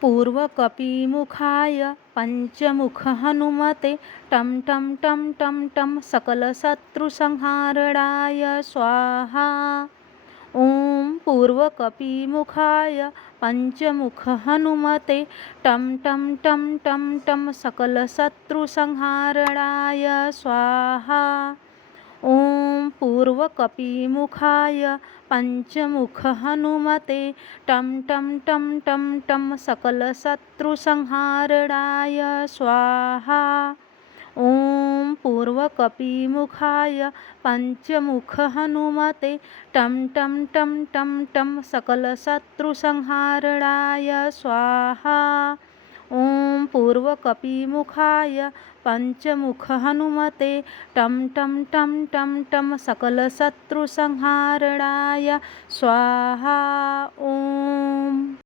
पूर्वकपिमुखाय पञ्चमुख हनुमते टं टं टं टं टं सकलशत्रुसंहारणाय स्वाहा। ॐ पूर्वकपिमुखाय पञ्चमुख हनुमते टं टं टं टं टं सकलशत्रुसंहारणाय स्वाहा। ॐ पूर्वकपिमुखाय पञ्चमुख हनुमते टं टं टं टं टं सकलशत्रुसंहारणाय स्वाहा। ॐ पूर्वकपिमुखाय पञ्चमुख हनुमते टं टं टं टं टं सकलशत्रुसंहारणाय स्वाहा। ॐ पूर्वकपिमुखाय पञ्चमुख हनुमते टं टं टं टं टं सकलशत्रुसंहारणाय स्वाहा। ॐ